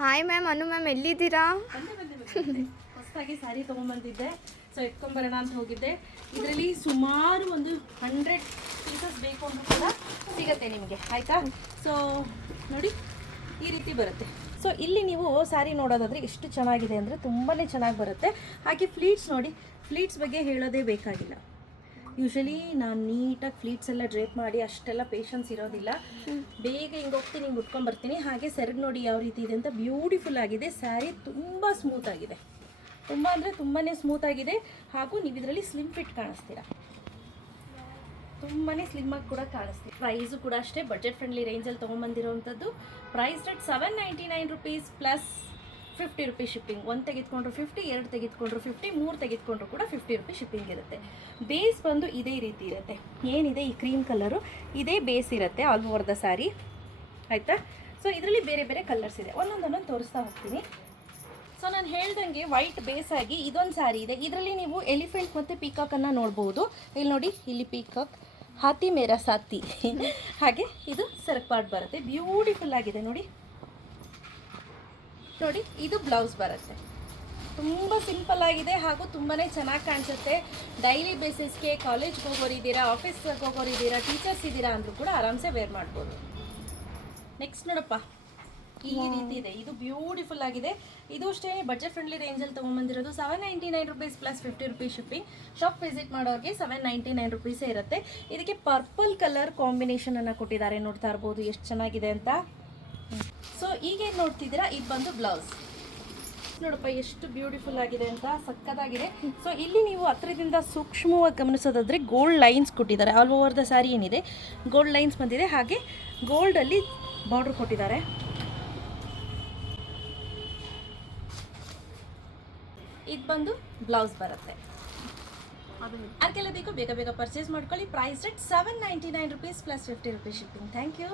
Hi ma'am, ಅನು ma'am, ಎಲ್ಲಿದ್ದೀರಾ? ಬಂದೆ ಹೊಸದಾಗಿ ಸ್ಯಾರಿ ತೊಗೊಂಬಂದಿದ್ದೆ. ಸೊ ಎತ್ಕೊಂಬರೋಣ ಅಂತ ಹೋಗಿದ್ದೆ. ಇದರಲ್ಲಿ ಸುಮಾರು ಒಂದು 100 ಪೀಸಸ್ ಬೇಕು ಅಂದ್ರೂ ಕೂಡ ಸಿಗುತ್ತೆ ನಿಮಗೆ, ಆಯಿತಾ? ಸೊ ನೋಡಿ, ಈ ರೀತಿ ಬರುತ್ತೆ. ಸೊ ಇಲ್ಲಿ ನೀವು ಸ್ಯಾರಿ ನೋಡೋದಾದರೆ ಎಷ್ಟು ಚೆನ್ನಾಗಿದೆ ಅಂದರೆ ತುಂಬಾ ಚೆನ್ನಾಗಿ ಬರುತ್ತೆ. ಹಾಗೆ ಫ್ಲೀಟ್ಸ್ ನೋಡಿ, ಫ್ಲೀಟ್ಸ್ ಬಗ್ಗೆ ಹೇಳೋದೇ ಬೇಕಾಗಿಲ್ಲ. ಯೂಶಲಿ ನಾನು ನೀಟಾಗಿ ಫ್ಲೀಟ್ಸ್ ಎಲ್ಲ ಡ್ರೇಪ್ ಮಾಡಿ ಅಷ್ಟೆಲ್ಲ ಪೇಷನ್ಸ್ ಇರೋದಿಲ್ಲ. ಬೇಗ ಹಿಂಗೆ ಹೋಗ್ತೀನಿ, ಹಿಂಗೆ ಉಟ್ಕೊಂಡ್ಬರ್ತೀನಿ. ಹಾಗೆ ಸೆರಗು ನೋಡಿ ಯಾವ ರೀತಿ ಇದೆ ಅಂತ, ಬ್ಯೂಟಿಫುಲ್ ಆಗಿದೆ. ಸ್ಯಾರಿ ತುಂಬ ಸ್ಮೂತ್ ಆಗಿದೆ, ತುಂಬ ಅಂದರೆ ತುಂಬಾ ಸ್ಮೂತ್ ಆಗಿದೆ. ಹಾಗೂ ನೀವು ಇದರಲ್ಲಿ ಸ್ಲಿಮ್ ಫಿಟ್ ಕಾಣಿಸ್ತೀರಾ, ತುಂಬಾ ಸ್ಲಿಮ್ಮಾಗಿ ಕೂಡ ಕಾಣಿಸ್ತೀವಿ. ಪ್ರೈಸು ಕೂಡ ಅಷ್ಟೇ ಬಜೆಟ್ ಫ್ರೆಂಡ್ಲಿ ರೇಂಜಲ್ಲಿ ತೊಗೊಂಬಂದಿರೋವಂಥದ್ದು. Price rate 799 rupees plus 50 rupees shipping. 1 ತೆಗೆದುಕೊಂಡ್ರು 50, 2 ತೆಗೆದುಕೊಂಡ್ರು 50, 3 ತೆಗೆದುಕೊಂಡ್ರು ಕೂಡ 50 ರುಪೀಸ್ ಶಿಪ್ಪಿಂಗ್ ಇರುತ್ತೆ. ಬೇಸ್ ಬಂದು ಇದೇ ರೀತಿ ಇರುತ್ತೆ. ಏನಿದೆ ಈ ಕ್ರೀಮ್ ಕಲರು, ಇದೇ ಬೇಸ್ ಇರುತ್ತೆ ಆಲ್ ಓವರ್ ದ ಸ್ಯಾರಿ, ಆಯಿತಾ? ಸೊ ಇದರಲ್ಲಿ ಬೇರೆ ಬೇರೆ ಕಲರ್ಸ್ ಇದೆ, ಒಂದೊಂದೊಂದು ತೋರಿಸ್ತಾ ಹೋಗ್ತೀನಿ. ಸೊ ನಾನು ಹೇಳ್ದಂಗೆ ವೈಟ್ ಬೇಸ್ ಆಗಿ ಇದೊಂದು ಸ್ಯಾರಿ ಇದೆ. ಇದರಲ್ಲಿ ನೀವು ಎಲಿಫೆಂಟ್ ಮತ್ತು ಪೀಕಾಕನ್ನು ನೋಡ್ಬೋದು. ಇಲ್ಲಿ ನೋಡಿ, ಇಲ್ಲಿ ಪೀಕಾಕ್, ಹಾತಿ ಮೇರಾ ಸಾತಿ. ಹಾಗೆ ಇದು ಸೆರಗ್ ಪಾರ್ಟ್ ಬರುತ್ತೆ, ಬ್ಯೂಟಿಫುಲ್ ಆಗಿದೆ ನೋಡಿ. ನೋಡಿ, ಇದು ಬ್ಲೌಸ್ ಬರುತ್ತೆ. ತುಂಬ ಸಿಂಪಲ್ ಆಗಿದೆ ಹಾಗೂ ತುಂಬಾ ಚೆನ್ನಾಗಿ ಕಾಣಿಸುತ್ತೆ. ಡೈಲಿ ಬೇಸಿಸ್ಗೆ ಕಾಲೇಜ್ಗೆ ಹೋಗೋರಿದ್ದೀರಾ, ಆಫೀಸ್ಗೆ ಹೋಗೋರಿದ್ದೀರಾ, ಟೀಚರ್ಸ್ ಇದ್ದೀರಾ ಅಂದರೂ ಕೂಡ ಆರಾಮ್ಸೆ ವೇರ್ ಮಾಡ್ಬೋದು. ನೆಕ್ಸ್ಟ್ ನೋಡಪ್ಪ, ಈ ರೀತಿ ಇದೆ. ಇದು ಬ್ಯೂಟಿಫುಲ್ ಆಗಿದೆ. ಇದು ಅಷ್ಟೇ ಬಜೆಟ್ ಫ್ರೆಂಡ್ಲಿ ರೇಂಜಲ್ಲಿ ತೊಗೊಂಬಂದಿರೋದು. 799 rupees plus 50 rupees shipping. Shop visit ಮಾಡೋರಿಗೆ 799 ರುಪೀಸೇ ಇರುತ್ತೆ. ಇದಕ್ಕೆ ಪರ್ಪಲ್ ಕಲರ್ ಕಾಂಬಿನೇಷನನ್ನು ಕೊಟ್ಟಿದ್ದಾರೆ, ನೋಡ್ತಾ ಇರ್ಬೋದು ಎಷ್ಟು ಚೆನ್ನಾಗಿದೆ ಅಂತ. ಸೊ ಈಗೇನು ನೋಡ್ತಿದ್ದೀರಾ, ಇದು ಬಂದು ಬ್ಲೌಸ್. ನೋಡಪ್ಪ ಎಷ್ಟು ಬ್ಯೂಟಿಫುಲ್ ಆಗಿದೆ ಅಂತ, ಸಕ್ಕತ್ತಾಗಿದೆ. ಸೊ ಇಲ್ಲಿ ನೀವು ಹತ್ರದಿಂದ ಸೂಕ್ಷ್ಮವಾಗಿ ಗಮನಿಸೋದಾದರೆ ಗೋಲ್ಡ್ ಲೈನ್ಸ್ ಕೊಟ್ಟಿದ್ದಾರೆ. ಆಲ್ ಓವರ್ ದ ಸ್ಯಾರಿ ಏನಿದೆ ಗೋಲ್ಡ್ ಲೈನ್ಸ್ ಬಂದಿದೆ. ಹಾಗೆ ಗೋಲ್ಡಲ್ಲಿ ಬಾರ್ಡ್ರ್ ಕೊಟ್ಟಿದ್ದಾರೆ. ಇದು ಬಂದು ಬ್ಲೌಸ್ ಬರುತ್ತೆ. ಅದಕ್ಕೆಲ್ಲ ಬೇಕು ಬೇಗ ಬೇಗ ಪರ್ಚೇಸ್ ಮಾಡ್ಕೊಳ್ಳಿ. Price rate 799 rupees plus 50 rupees shipping. Thank you.